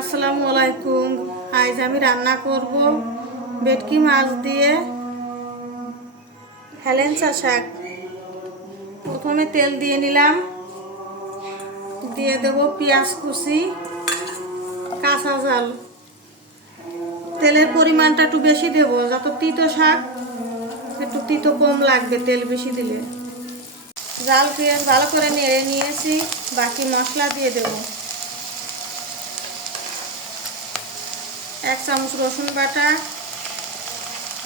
আসসালামু আলাইকুম। আজ আমি রান্না করব ভেটকি মাছ দিয়ে হেলেঞ্চা শাক। প্রথমে তেল দিয়ে নিলাম। দিয়ে দেব পেঁয়াজ কুচি, কাঁচা জাল তেলের পরিমাণটা একটু বেশি দেবো, যত তিতো শাক, একটু তিতো কম লাগবে তেল বেশি দিলে। জাল পেঁয়াজ ভালো করে নেড়ে নিয়েছি, বাকি মশলা দিয়ে দেবো। এক চামচ রসুন বাটা,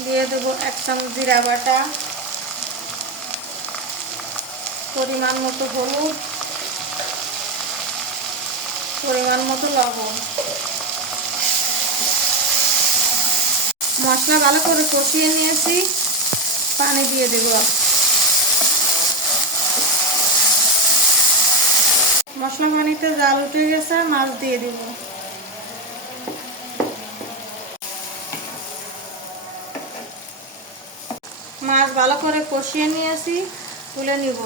দিয়ে দেবো এক চামচ জিরা বাটা। পরিমাণ মতো হলুদ, পরিমাণ মতো লবণ। মশলা ভালো করে কষিয়ে নিয়েছি, পানি দিয়ে দেব। মশলা পানিতে জাল উঠে গেছে, মাছ দিয়ে দিব। মাছ ভালো করে কষিয়ে নিয়েছি, তুলে নিব।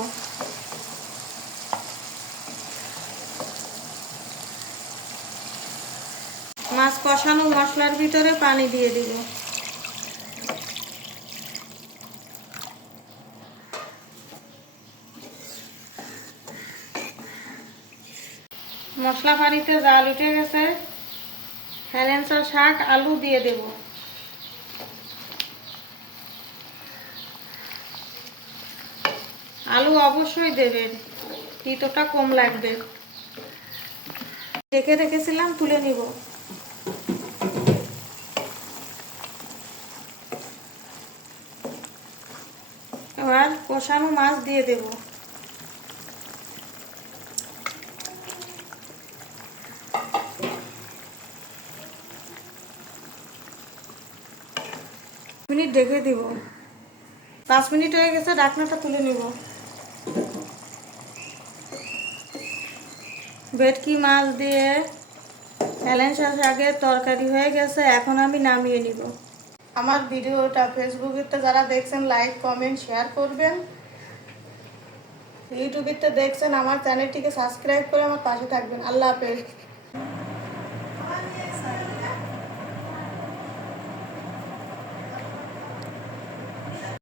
মাছ কষানো মশলার ভিতরে পানি দিয়ে দিব। মশলা পানিতে জাল উঠে গেছে। হেলেন্সা শাক, আলু দিয়ে দেবো। আলু অবশ্যই দেবেন। তিতোটা কম লাগবে। রেখে রেখেছিলাম তুলে নিব। এবার কষানো মাছ দিয়ে দেব। মিনিট ঢেকে দিব। পাঁচ মিনিট হয়ে গেছে ডাকনাটা তুলে নিব। ভেটকি মাছ দিয়ে হেলেন্সা শাকের তরকারি হয়ে গেছে, এখন আমি নামিয়ে নিব। আমার ভিডিওটা ফেসবুকেতে যারা দেখছেন, লাইক, কমেন্ট, শেয়ার করবেন। ইউটিউবেতে দেখছেন, আমার চ্যানেলটিকে সাবস্ক্রাইব করে আমার পাশে থাকবেন। আল্লাহ হাফেজ।